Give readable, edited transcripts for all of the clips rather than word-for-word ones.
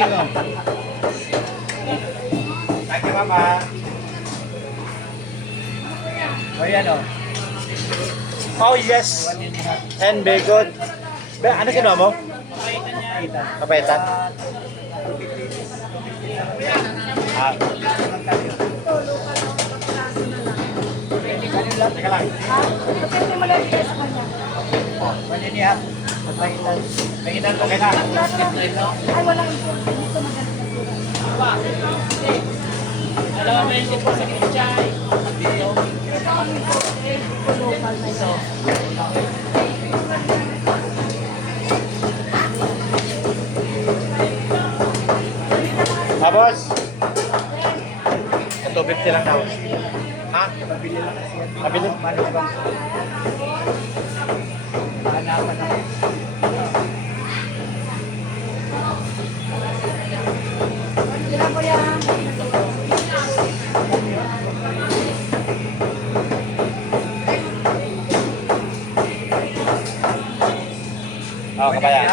mo. Thank you, Mama. O yan o. Oh, yes. And be good. Ano kinuha mo? Kapaitan. Ah. Teka lang. Depende mo lang sa kanya. Pwede niya. Pagpahitan. Pahitan ko Okay na. Ay, walang ito. Dito maganda. Dalawa 20 po sa kitchay. Dito. Local na ito. Tapos? Ito, 50 lang daw. Ha? Pabili lang kasi yan. Pabili? Paano ba? Hanapan ako. Sila po yan. Oo, kabayan.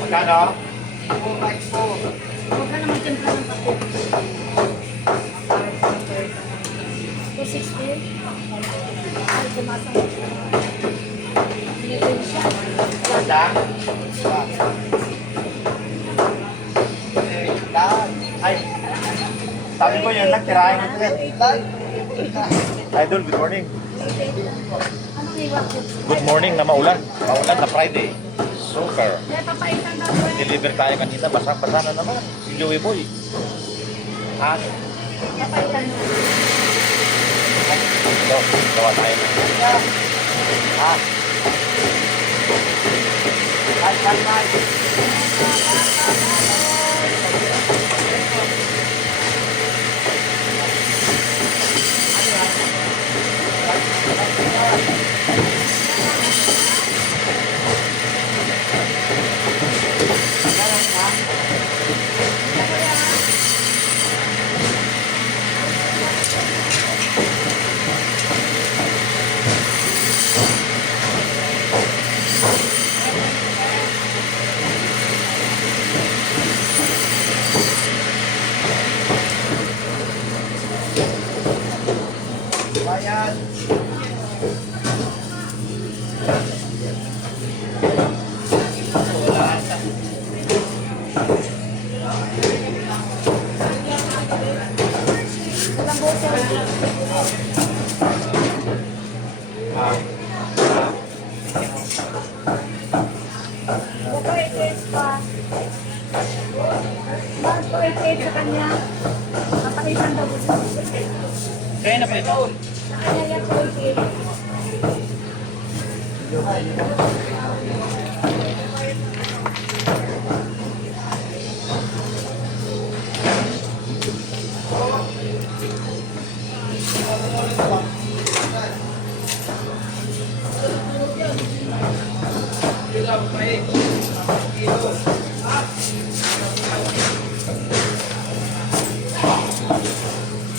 Magkano? Huwag ka naman timpla ng kape. 260. Ay, tumasang. Binigay siya. Isa? Ay, sabi ko yun lang, tirahin ko sila. Idol, good morning. Anong iwak yun? Good morning na maulan. Maulan na Friday. Super. Kaya papaitan daw po. Deliver tayo kanina, basa-basa na naman. Si Joey Boy. Ha? Papaitan na. Ito, gawa tayo. Ha? Bayan. Walang bote. Ito 88 pa. Bakit po 88 sa kanya? Papaitan daw gusto. Kaya na po ito. Kaya yan po 88.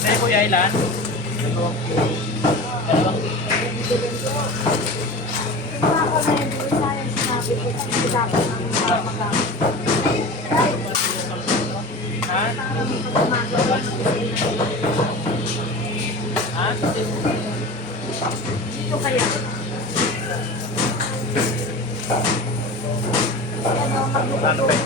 Kaya Kuya Ilan? Dalawang kilo. Yung mga ko na yun, yung sayang sinabi ko, kasi dapat ang mga magamit. Ay, Ha? parang pagmagawa. Ha? Dito kaya. Ano, Ano ba?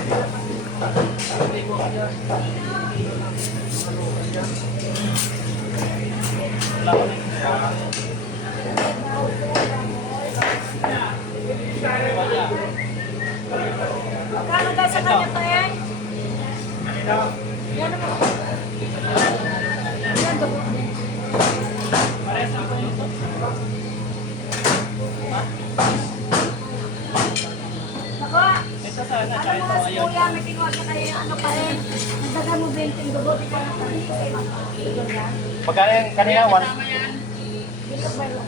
Magkano daw sa kanya to eh? Yan naman. Yan daw. Nako, Ito sana, ano kahit mo ito si ayaw. Kuya, may kinuha siya kayo, ano pa rin. Nagdagan mo 20 dugo, di ka nakalit ko kayo mga. Magkano yung kanina? Dito ba yun?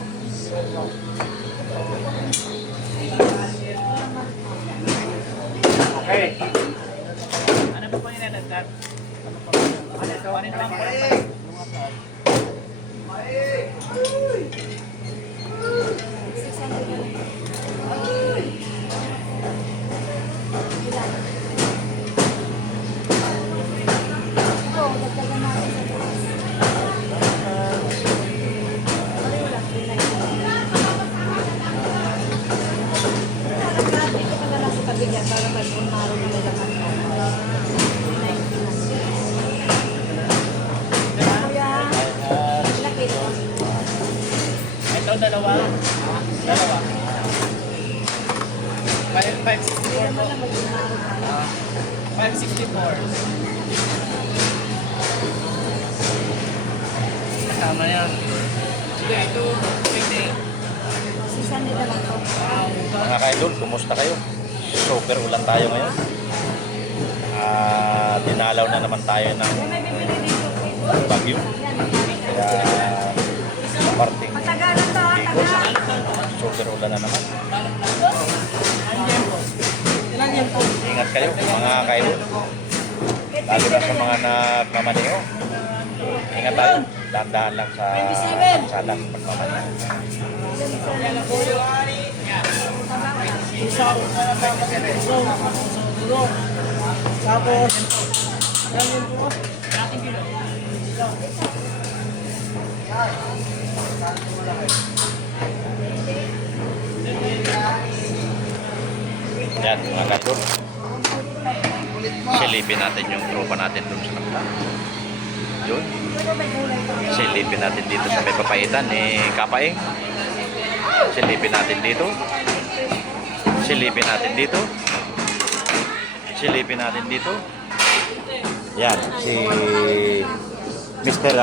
Okay. Ano po po yung nadagdag? Ano po? Ano ito? Ano ito? Ilan? Ito, dagdagan natin sa taas. Wala, 390. Dito ka na lang sa tabi niya para mag-unaro nila laman mo. 390 lang. Kuya, laki ito. Ito, dalawa. Dalawa. 564 Hindi naman po. lang mag-unaro tayo. 564. Kasama yan. Sige, ito. Pwede. Sisa nila lang to. Mga ka-idol, kumusta kayo? Super ulan tayo ngayon. Dinalaw na naman tayo ng May bibili dito. bagyo. Kaya parting Matagalan to, ha? Tagal. super ulan na naman. Ilan yan po? Ingat kayo mga ka-idol. Lalo na sa mga nagmamaneho. Ingat tayo. Dahan-dahan lang sa kalsada pagmamaneho. Tapos, yan yun po. Dating kilo. Yan mga ka-idol. Silipin natin yung tropa natin dun sa kapila. Yun. Silipin natin dito sa may papaitan ni Kapaing. Silipin natin dito. Silipin natin dito. Silipin natin dito. Yan, si Mr.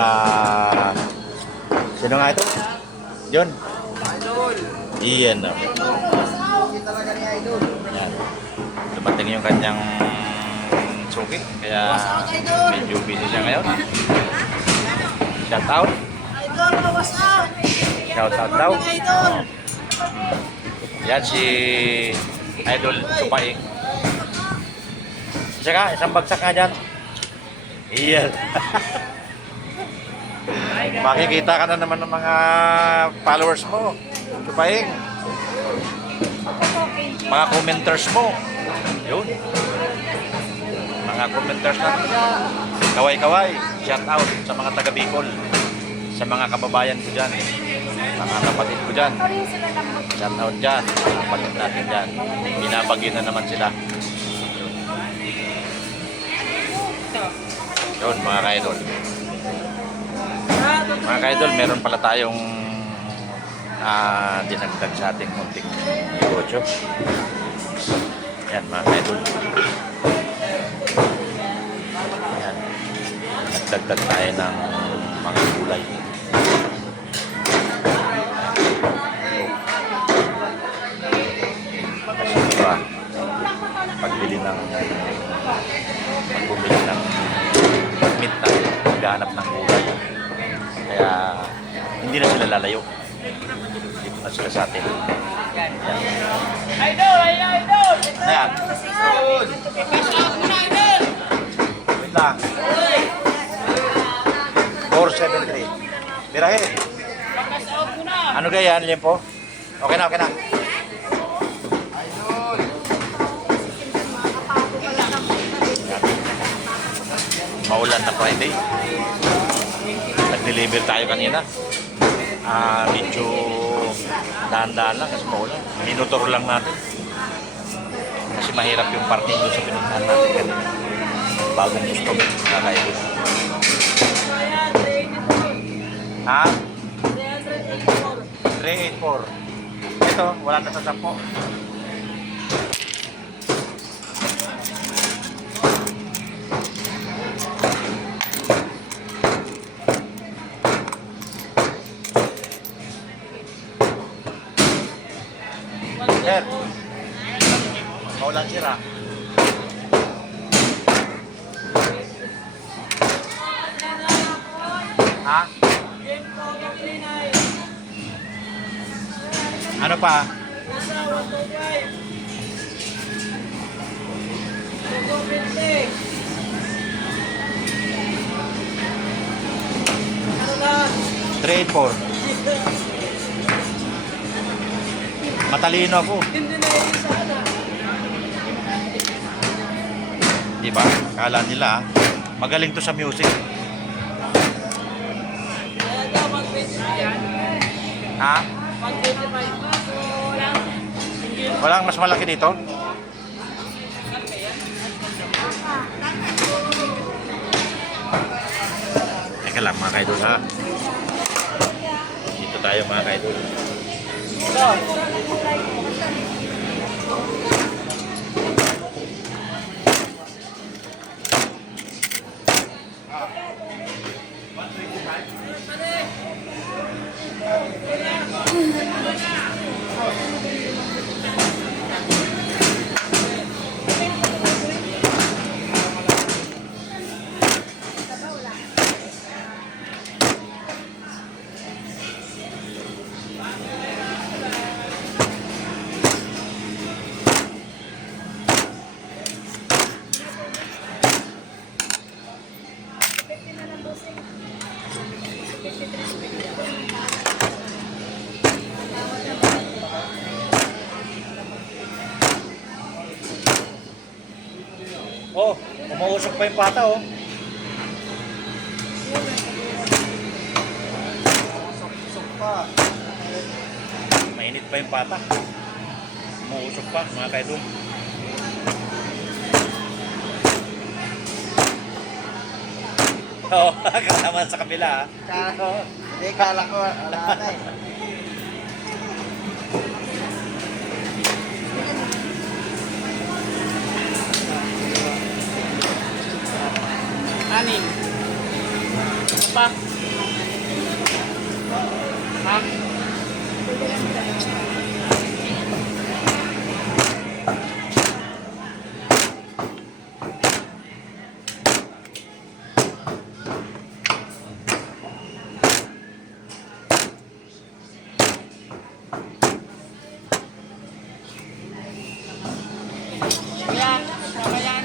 Sino nga ito? John. Iyan. Yan. Dumating yung kanyang suki. Kaya medyo busy siya ngayon. Shout out. Shout out daw. Yan si Idol Tupaing. Isa ka, isang bagsak nga dyan. Iyan. Makikita ka na naman ng mga followers mo. Tupaing. Mga commenters mo. Yun. Mga commenters na. Kaway-kaway. Shout out sa mga taga Bicol. Sa mga kababayan ko dyan. Mga kapatid ko dyan. Shout out dyan. Kapatid natin dyan. Binabagin na naman sila. Yun mga ka-idol. Mga ka-idol, meron pala tayong dinagdag sa ating munting negosyo. Yan mga ka-idol. Yan. Nagdagdag tayo ng mga gulay. Kasi diba, pagbili ng meat na maghanap ng gulay. Kaya hindi na sila lalayo. Dito na sila sa atin. Yan. Idol! Idol! Ayan. Wait lang. 473. Birahe. Pagkas-out ko na! Ano gaya? Ano yan po? Okay na, okay na. Maulan na Friday. Nag-deliver tayo kanina. Medyo dahan-dahan lang kasi maulan. Minutor lang natin. Kasi mahirap yung parking doon sa pinuntahan natin kanina. Bagong customer. Kakaibig. Ha? 384. Ito, wala na sa 10. Sir, maulan sira. Ha? Ano pa? 384. Matalino ako. Hindi na yun sana. Diba? Kala nila, magaling to sa music. Kaya daw, mag-25 yan. Ha? Mag-25 pa. So, walang... Walang mas malaki dito? Teka lang mga kaidol ha. Dito tayo mga kaidol. Oh, umuusok pa yung pata oh. Usok pa. Mainit pa yung pata. Umuusok pa mga kaidol. Oo, kasama sa kabila ha. Hindi, kala ko, wala na eh. Anin. Ano pa? Ha? Yan. Tama yan.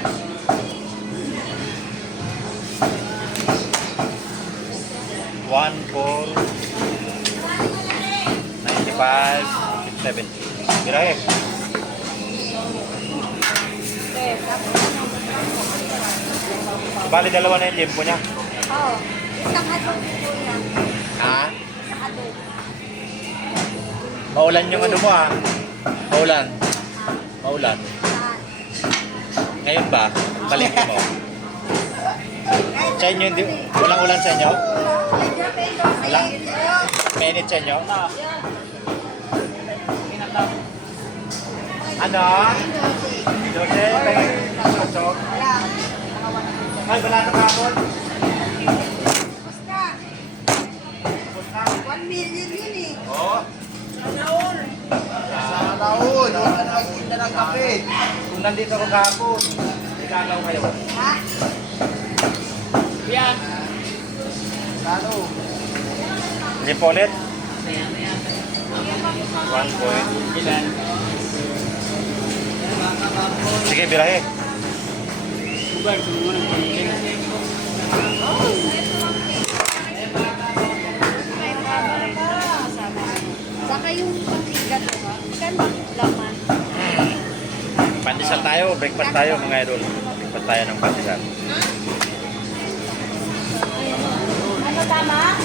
1,495,70. Birahe. Bali dalawa na yung tempo niya. Oo. Isang adult po yan. Ha? Isang adult. Maulan yung ano mo ha? Maulan. Maulan. Ngayon ba? Balik mo. Sa inyo, hindi, walang ulan sa inyo? Wala? Mainit sa inyo? Ano? Jose, pag-sosok? Ay, wala na kapon? Basta. 1 million yun eh. Oo. Sa laon, nagpunta ng kape. Kung nandito ako kahapon, ikalaw kayo. Ha? Yan. Lalo. Hindi po ulit? 1 point. Ilan? Sige, birahe. Sugar, sumunod ng pangkin. Saka yung pangkigat ko ha. Kan laman. Pandesal tayo, breakfast tayo mga idol. Breakfast tayo ng pandesal. Ano tama?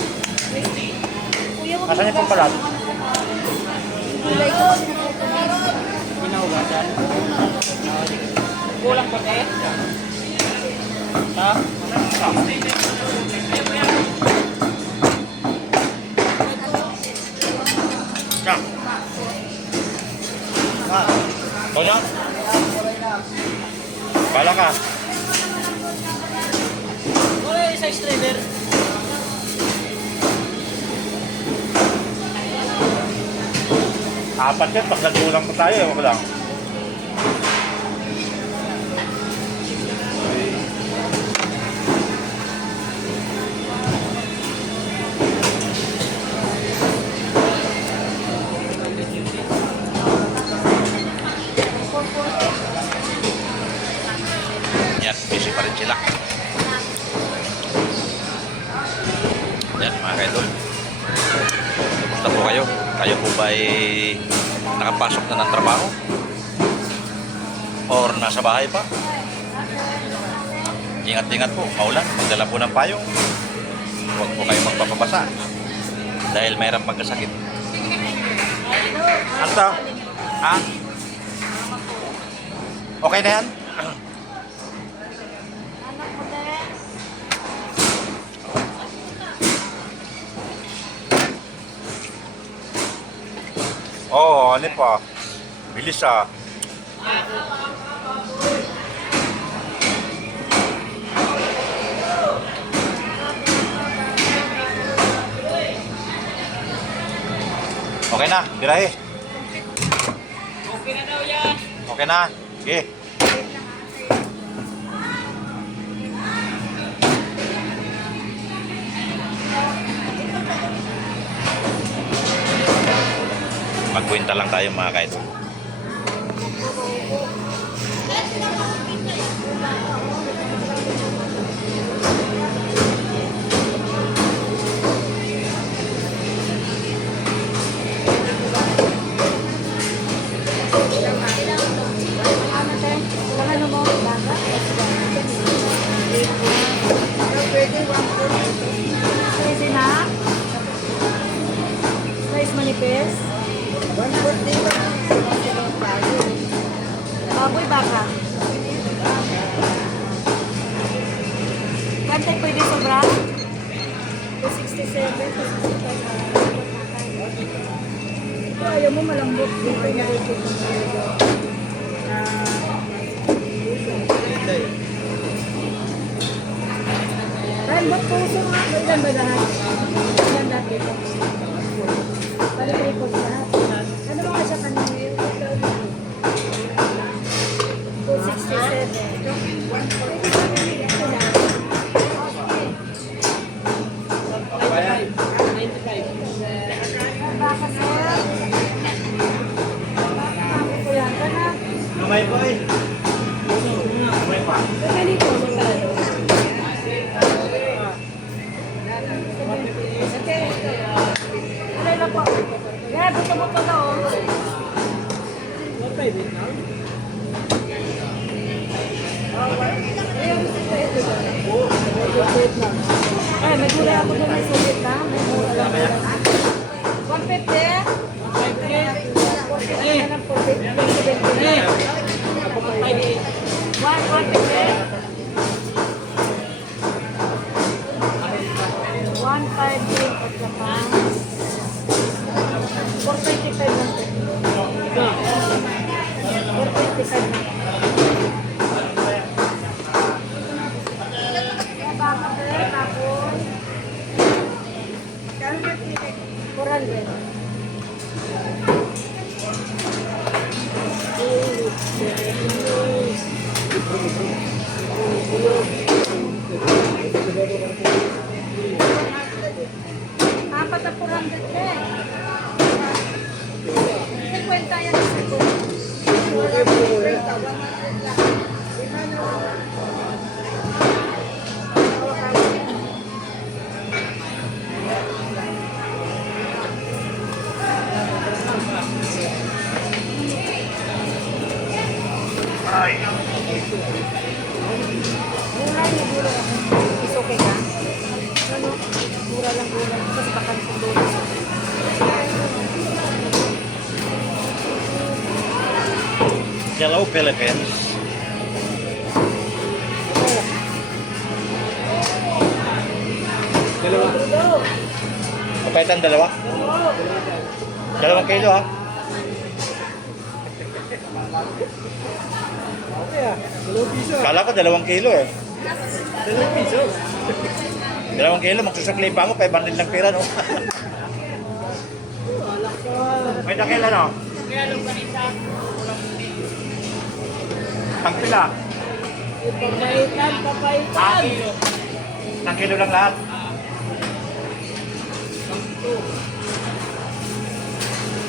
Kuya, wag Asan yung pampalat? Gulay ko. Pinahugasan. Kulang pa eh. Ha? Siya. Ito na? Bala ka. Wala yung size trader. Apat yan, pag nagkulang pa tayo, ewan ko lang. Yan, busy pa rin sila. Yan, mga kaidol. Kamusta po kayo? Kayo po ba ay nakapasok na ng trabaho? Or nasa bahay pa? Ingat-ingat po, maulan, magdala po ng payong. Huwag po kayo magpapabasa dahil mayroong pagkasakit. Ano to? Ha? Okay na yan? Anak ko din. Oo, ano pa? Bilis ah. Okay na, birahe. Okay na daw yan. Okay na. Sige. Magkwenta lang tayo mga kaidol. Ano din? Wala na mo baga? Pwede na? Size manipis? Baboy baka? Kante pwede sobra? 267, 265. Ito ayaw mo malambot. Dito na ito. Ryan, ba't puso nga? Ilan ba lahat? Ilan lahat dito? Balik ko lahat. Ano mga siya kanina yun? 267. Baka sir. Ako yan ka na. Lumay po eh. Lumay pa. Ganito. Alay na po. Yeah, buto-buto na oh. Eh, may gulay ako doon may sulit na. May mura lang. 150? 425 lang. 425 lang. Tapos 400. Apat na 400 eh. 50 yan sa ko. Ay. Mura yung gulay. Is okay ka? Ano? Mura lang gulay. Kasi baka ng gulay. Hello, Philippines. Kapaitan dalawa? 2 kilo ha? Kala ko 2 kilo eh. 2 kilo, magsusukli pa ako, 500 lang pera no? May dakil ano? Kaya nung kanisa, Ang pila? papaitan, papaitan. Ang kilo lang lahat.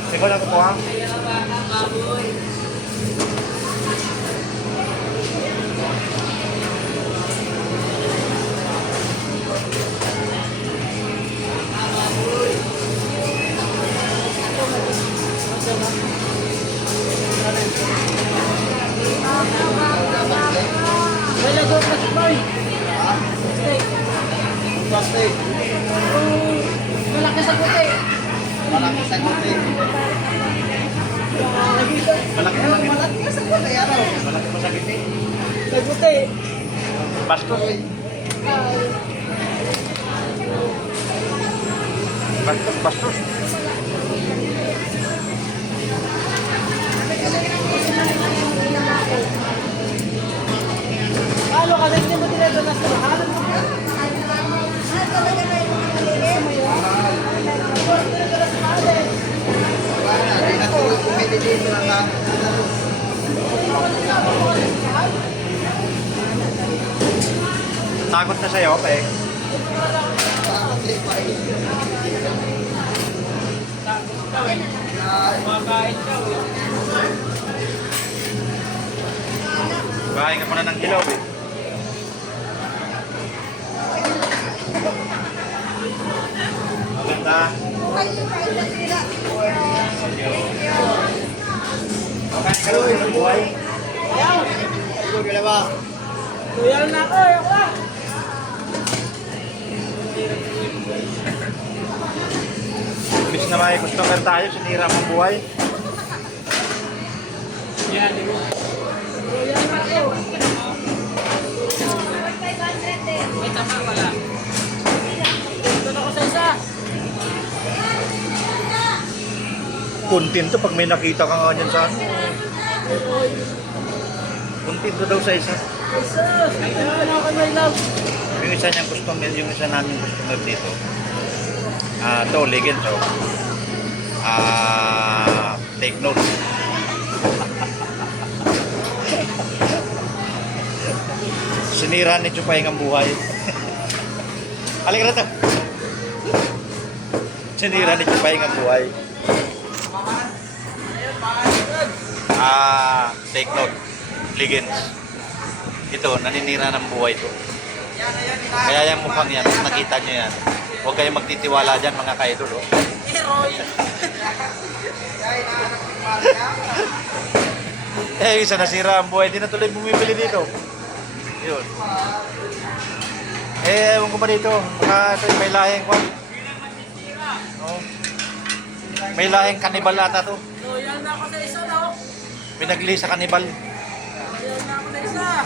Ikaw lang kukuha? Kaya ba ng baboy? Hindi. Bastos. Bastos, bastos. Ano kasi hindi mo tinatanas na lahat? Wala na, di na tuloy kumili dito lang ha. Takot na sa'yo, pe. Kumakain daw eh. Kain ka muna ng hilaw, eh. Maganda. Makain ka rin ng buhay. Ikaw ka na ba? Tuyal na ako, ako ah. Bis na may customer tayo, sinira mo ang buhay. Yan, di ba? Tuyal na ako. May tama wala. Ito na ako sa isa. Kontento pag may nakita ka nga dyan sa ano. Kontento daw sa isa. Jesus! Ano ako my love? Yung isa niyang customer, yung isa namin customer dito. To, legend, so. Take notes. Sinira ni Chupay ang buhay. Halika na to. Sinira ni Chupay ang buhay. Take note. Legends. Ito, naninira ng buhay ito. Kaya yung mukhang yan, kung nakita nyo yan, huwag kayong magtitiwala dyan mga ka-idol. Oh. Isa nasira ang buhay, di na tuloy bumibili dito. Yun. Ewan ko ba dito, may lahing kwan. Oh. May lahing kanibal ata to. Tuyal na ako sa isa no? Pinagli sa kanibal. Tuyal na ako sa isa.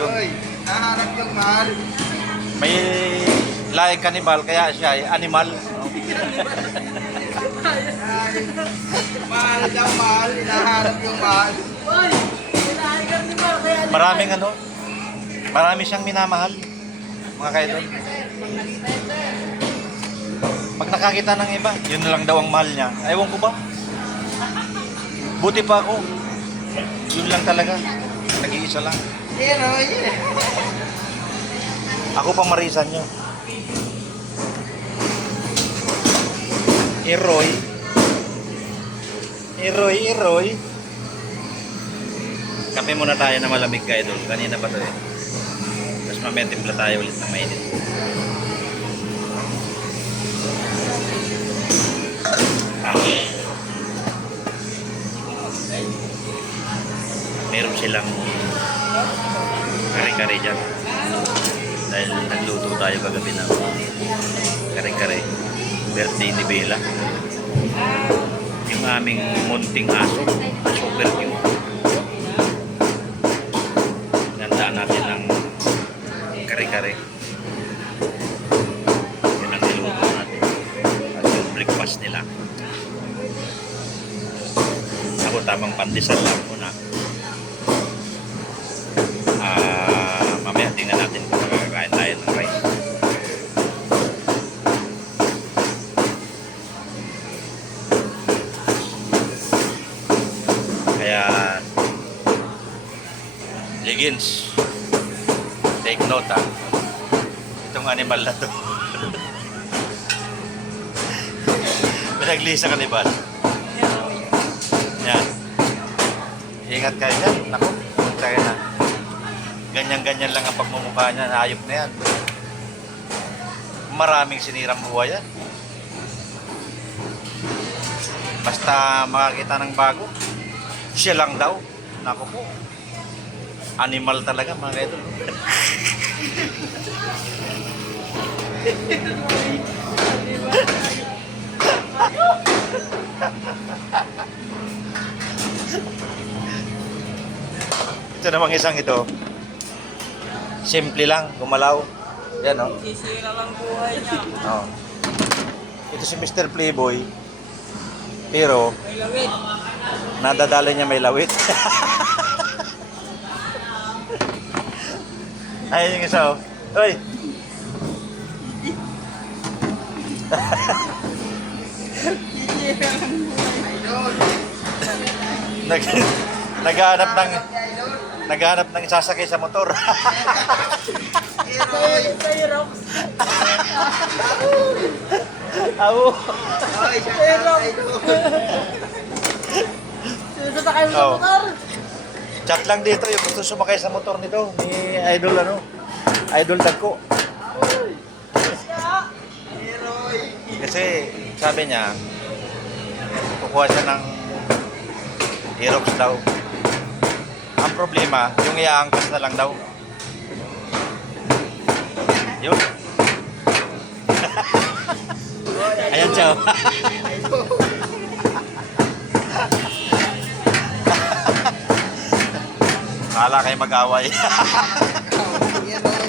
Yun. Hoy, nahanap yung mahal. May lahing kanibal, kaya siya ay animal. Mahal daw mahal, hinahanap yung mahal. Uy! Kailangan ni Mar, kaya ni Maraming ano, marami siyang minamahal. Mga kaidol. Pag nakakita ng iba, yun na lang daw ang mahal niya. Ewan ko ba? Buti pa ako. Yun lang talaga. Nag-iisa lang. Pero yun. Ako pa marisan nyo. Iroy. Iroy. Kape muna tayo na malamig ka, idol. Kanina pa to eh. Tapos mamaya timpla tayo ulit ng mainit. Meron silang kare-kare dyan. Dahil nagluto tayo kagabi ng kare-kare. Birthday ni Bella. Yung aming munting aso. Super cute. Gandaan natin ng kare-kare. Yun ang niluto natin. At yung breakfast nila. Ako tamang pandesal lang muna. Mamaya tingnan natin kung makakain tayo ng rice. Kaya Legends, take note ha. Itong animal na to. Pinagli sa kanibal. Yan. Ingat kayo dyan. Naku, punta kayo na. Ganyan-ganyan lang ang pagmumukha niya. Hayop na yan. Maraming sinirang buhay yan. Basta makakita ng bago, siya lang daw. Naku po. Animal talaga mga kaidol. Ito namang isang ito. Simple lang, gumalaw. Yan, oh. Sisira lang buhay niya. Oh. Ito si Mr. Playboy. Pero, May lawit. nadadala niya may lawit. Ayun yung isa, oh. Hoy! Nag naghahanap ng naghahanap ng sasakay sa motor. Xerox. Awo. Ay, shout out, idol. Sasakay mo sa Oh. motor. Chat lang dito yung gusto sumakay sa motor nito ni Idol Idol Dagko. Kasi sabi niya kukuha siya ng Xerox daw. Ang problema, yung iaangkas na lang daw. Yun. Ayan siya. Kala kayo mag-away. Yan, ay.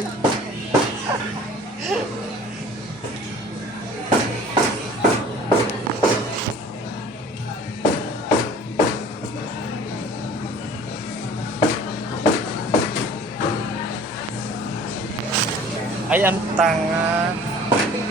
Ay, ang tanga.